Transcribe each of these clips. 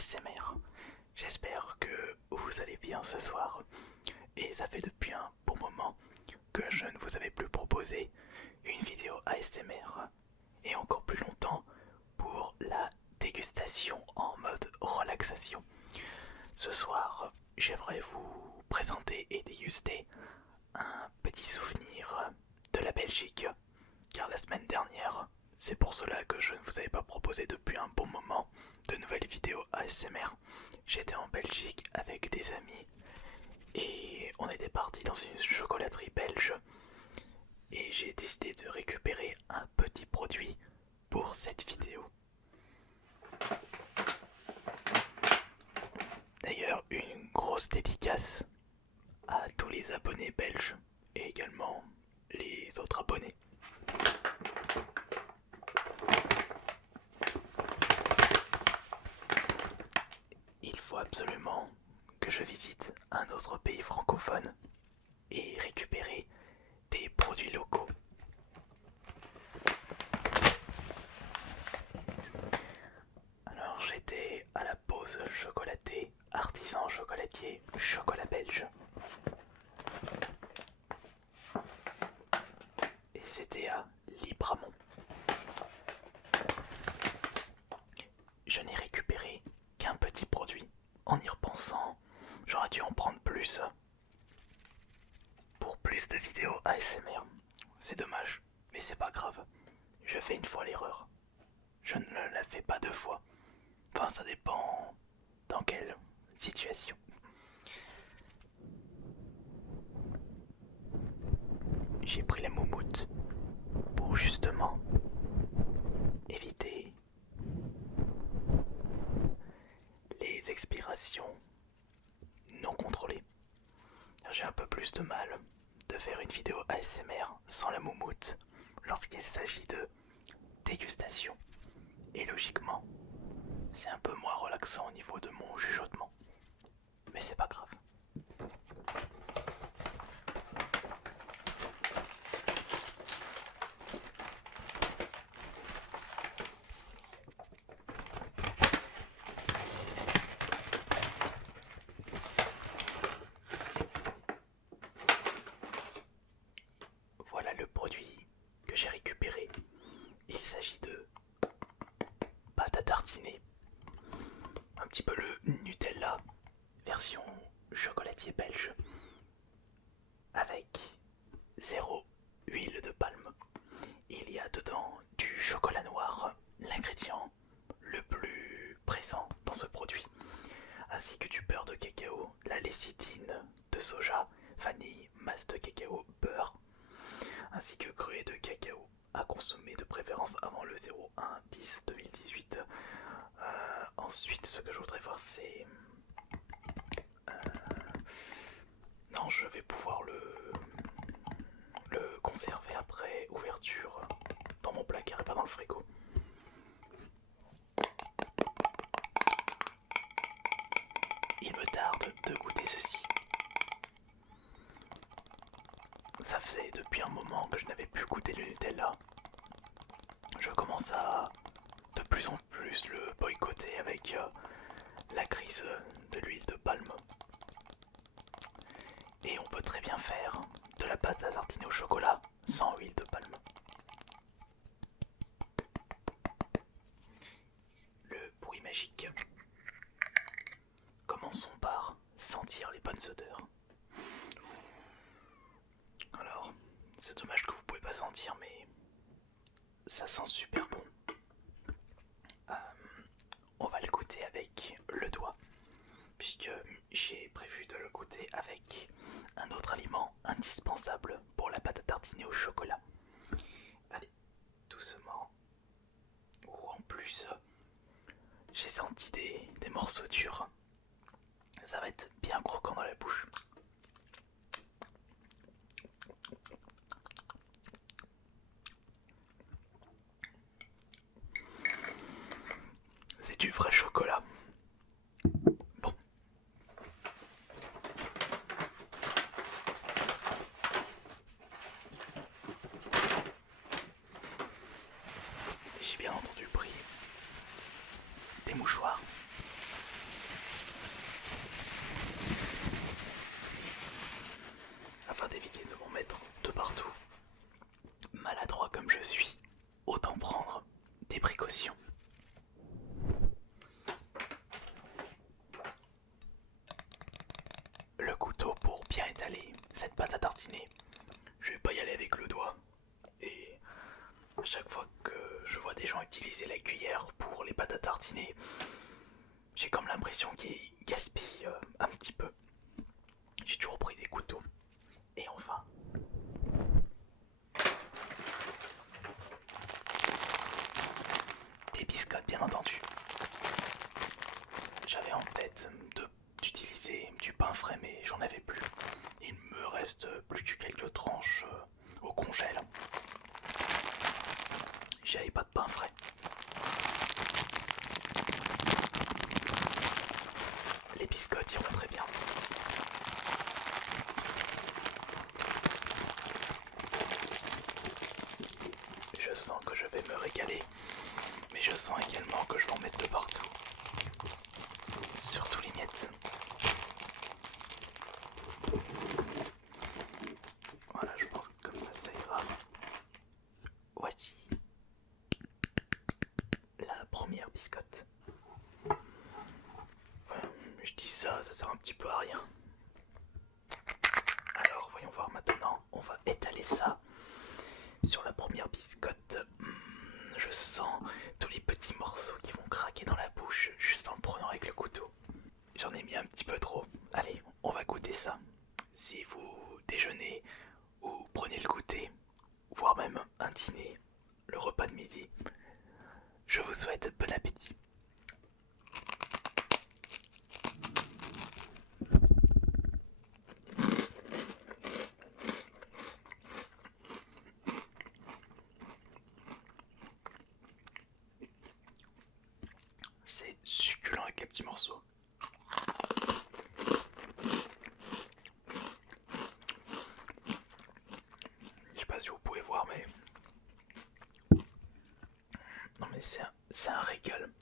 ASMR. J'espère que vous allez bien ce soir. Et ça fait depuis un bon moment que je ne vous avais plus proposé une vidéo ASMR. Et encore plus longtemps pour la dégustation en mode relaxation. Ce soir, j'aimerais vous présenter et déguster un petit souvenir de la Belgique. Car la semaine dernière, c'est pour cela que je ne vous avais pas proposé depuis un bon moment de nouvelles vidéos ASMR. J'étais en Belgique avec des amis et on était parti dans une chocolaterie belge et j'ai décidé de récupérer un petit produit pour cette vidéo. D'ailleurs, une grosse dédicace à tous les abonnés belges et également les autres abonnés. Il faut absolument que je visite un autre pays francophone et récupérer des produits locaux. Alors j'étais à la pause chocolatée, artisan chocolatier, chocolat belge. Et c'était à Libramont. Je n'ai récupéré qu'un petit produit. En y repensant, j'aurais dû en prendre plus pour plus de vidéos ASMR. C'est dommage, mais c'est pas grave. Je fais une fois l'erreur. Je ne la fais pas deux fois. Enfin, ça dépend dans quelle situation. J'ai pris la moumoute pour justement éviter les expirations non contrôlées. J'ai un peu plus de mal de faire une vidéo ASMR sans la moumoute lorsqu'il s'agit de dégustation. Et logiquement, c'est un peu moins relaxant au niveau de mon chuchotement. Mais c'est pas grave. Voilà le produit que j'ai récupéré. Il s'agit de pâte à tartiner. Un petit peu le Nutella, version chocolatier belge. Avec zéro huile de palme. Il y a dedans du chocolat noir, l'ingrédient le plus présent dans ce produit, ainsi que du beurre de cacao, la lécithine de soja, vanille, masse de cacao, beurre, ainsi que cruet de cacao à consommer de préférence avant le 01-10-2018. Ensuite, ce que je voudrais voir, c'est... Non, je vais pouvoir le conserver après ouverture dans mon placard et pas dans le frigo. Il me tarde de goûter ceci. Ça faisait depuis un moment que je n'avais plus goûté le Nutella. Je commence à de plus en plus le boycotter avec la crise de l'huile de palme. Et on peut très bien faire de la pâte à tartiner au chocolat sans huile de palme. Le bruit magique. Commençons par sentir les bonnes odeurs. Alors, c'est dommage que vous pouvez pas sentir, mais ça sent super bon. On va le goûter avec le doigt, puisque j'ai prévu de le goûter avec un autre aliment indispensable pour la pâte à tartiner au chocolat. Allez, doucement. Ou en plus, j'ai senti des morceaux durs. Ça va être bien croquant dans la bouche. C'est du vrai chocolat. Bon. J'ai bien entendu pris des mouchoirs. je suis, autant prendre des précautions. Le couteau pour bien étaler cette pâte à tartiner, je vais pas y aller avec le doigt. Et à chaque fois que je vois des gens utiliser la cuillère pour les pâtes à tartiner, j'ai comme l'impression qu'ils gaspillent un petit peu. J'ai toujours pris des couteaux. Et enfin, des biscottes bien entendu. J'avais en tête d'utiliser du pain frais mais j'en avais plus. Il me reste plus que quelques tranches au congèle. J'avais pas de pain frais. Les biscottes iront très bien. Je sens que je vais me régaler, mais je sens également que je vais en mettre de partout. Surtout les miettes. Voilà, je pense que comme ça ira. Voici la première biscotte. Enfin, je dis ça sert un petit peu à rien. Alors, voyons voir maintenant. On va étaler ça sur la première biscotte. Je sens tous les petits morceaux qui vont craquer dans la bouche juste en le prenant avec le couteau. J'en ai mis un petit peu trop. Allez, on va goûter ça. Si vous déjeunez ou prenez le goûter, voire même un dîner, le repas de midi, je vous souhaite bon appétit. C'est succulent avec les petits morceaux. Je sais pas si vous pouvez voir, mais non, mais c'est un régal.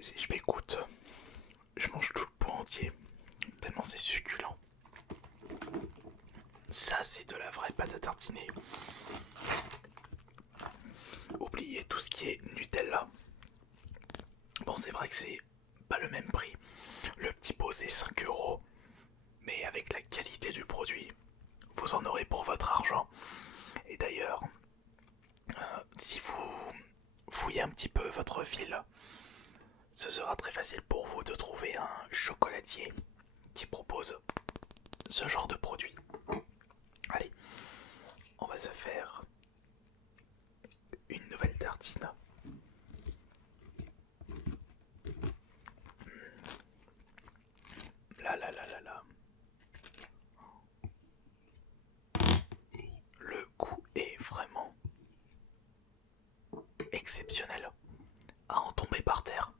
Si je m'écoute, je mange tout le pot entier, tellement c'est succulent. Ça, c'est de la vraie pâte à tartiner. Oubliez tout ce qui est Nutella. Bon, c'est vrai que c'est pas le même prix. Le petit pot c'est 5 €, mais avec la qualité du produit, vous en aurez pour votre argent. Et d'ailleurs, si vous fouillez un petit peu votre ville, ce sera très facile pour vous de trouver un chocolatier qui propose ce genre de produit. Allez, on va se faire une nouvelle tartine. Là là là là là. Le goût est vraiment exceptionnel. À en tomber par terre.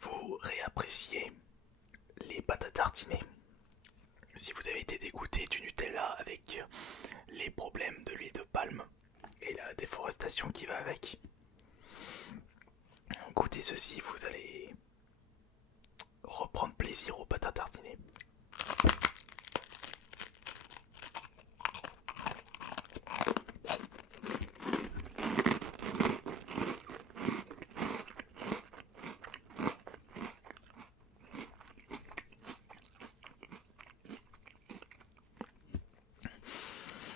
Vous réappréciez les pâtes à tartiner. Si vous avez été dégoûté du Nutella avec les problèmes de l'huile de palme et la déforestation qui va avec, goûtez ceci, vous allez reprendre plaisir aux pâtes à tartiner.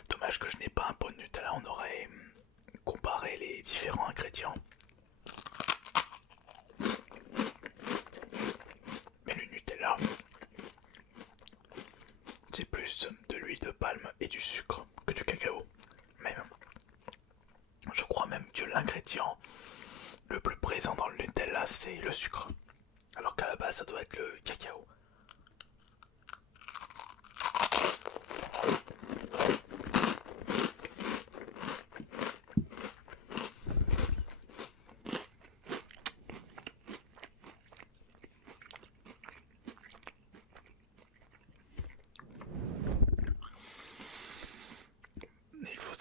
Dommage que je n'ai pas un pot de Nutella, on aurait comparé les différents ingrédients. Mais le Nutella, c'est plus de l'huile de palme et du sucre que du cacao. Même, je crois même que l'ingrédient le plus présent dans le Nutella, c'est le sucre. Alors qu'à la base, ça doit être le cacao.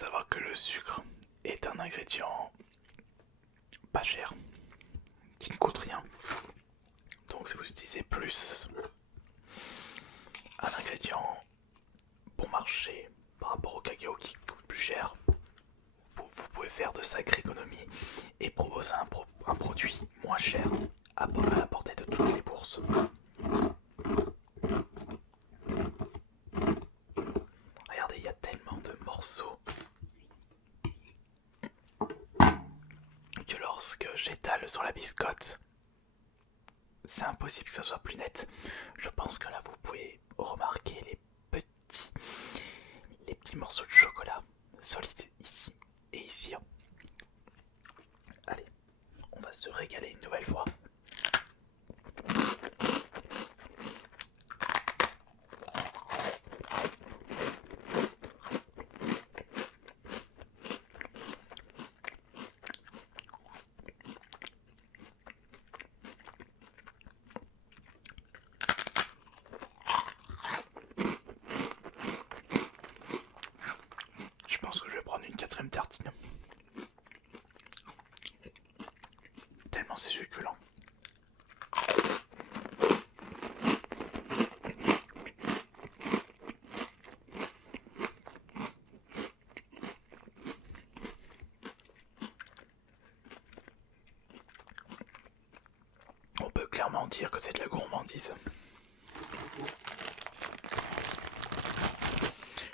savoir que le sucre est un ingrédient pas cher, qui ne coûte rien. Donc si vous utilisez plus un ingrédient bon marché par rapport au cacao qui coûte plus cher, vous pouvez faire de sacrées économies et proposer un produit moins cher à la portée de toutes les bourses. Regardez, il y a tellement de morceaux que lorsque j'étale sur la biscotte, c'est impossible que ça soit plus net. Je pense que là vous pouvez remarquer les petits morceaux de chocolat solides ici et ici. Allez, on va se régaler une nouvelle fois. Je pense que je vais prendre une quatrième tartine. Tellement c'est succulent. On peut clairement dire que c'est de la gourmandise.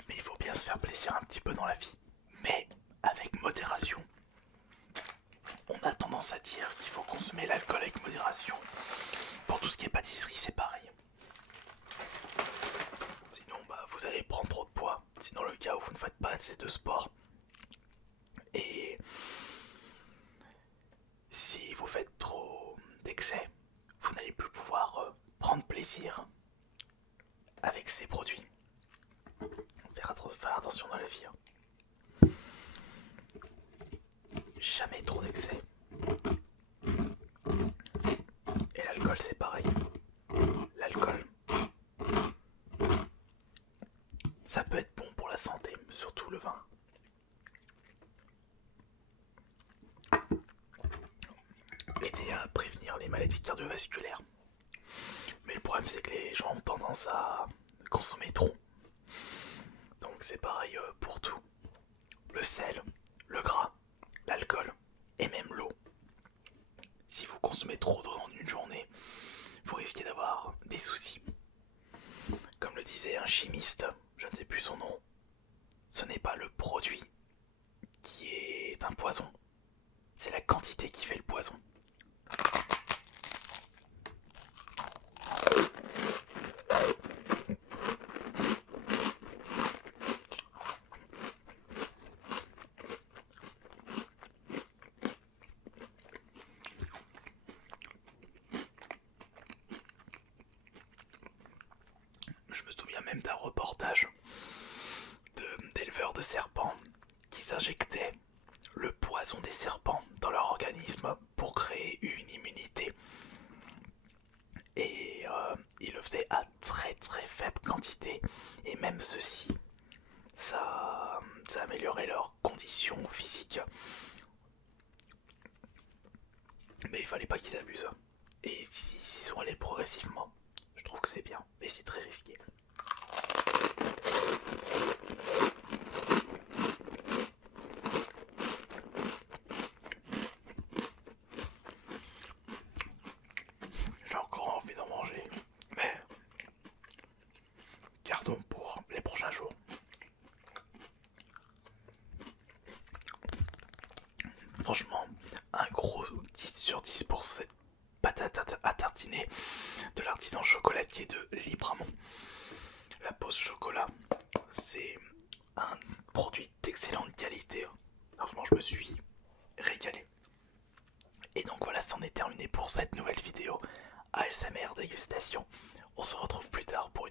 Mais il faut bien se faire plaisir un petit peu dans la vie. Mais avec modération. On a tendance à dire qu'il faut consommer l'alcool avec modération. Pour tout ce qui est pâtisserie, c'est pareil. Sinon, vous allez prendre trop de poids. C'est dans le cas où vous ne faites pas assez de sport. Et si vous faites trop d'excès, vous n'allez plus pouvoir prendre plaisir avec ces produits. Faire attention dans la vie. Jamais trop d'excès. Et l'alcool, c'est pareil. L'alcool, ça peut être bon pour la santé, surtout le vin. Aider à prévenir les maladies cardiovasculaires. Mais le problème, c'est que les gens ont tendance à consommer trop. Donc c'est pareil pour tout. Le sel, le gras, l'alcool et même l'eau. Si vous consommez trop d'eau dans une journée, vous risquez d'avoir des soucis. Comme le disait un chimiste, je ne sais plus son nom, ce n'est pas le produit qui est un poison, c'est la quantité qui fait le poison. Je me souviens même d'un reportage d'éleveurs de serpents qui s'injectaient le poison des serpents dans leur organisme pour créer une immunité. Et ils le faisaient à très très faible quantité. Et même ceci, ça améliorait leurs conditions physiques. Mais il fallait pas qu'ils abusent. Et s'ils sont allés progressivement, je trouve que c'est bien, mais c'est très risqué. J'ai encore envie d'en manger, mais gardons pour les prochains jours. Franchement, un gros 10 sur 10 pour cette patate à tartiner de l'artisan chocolatier de Libramont. La pause chocolat, c'est un produit d'excellente qualité. Franchement, je me suis régalé. Et donc voilà, c'en est terminé pour cette nouvelle vidéo ASMR dégustation. On se retrouve plus tard pour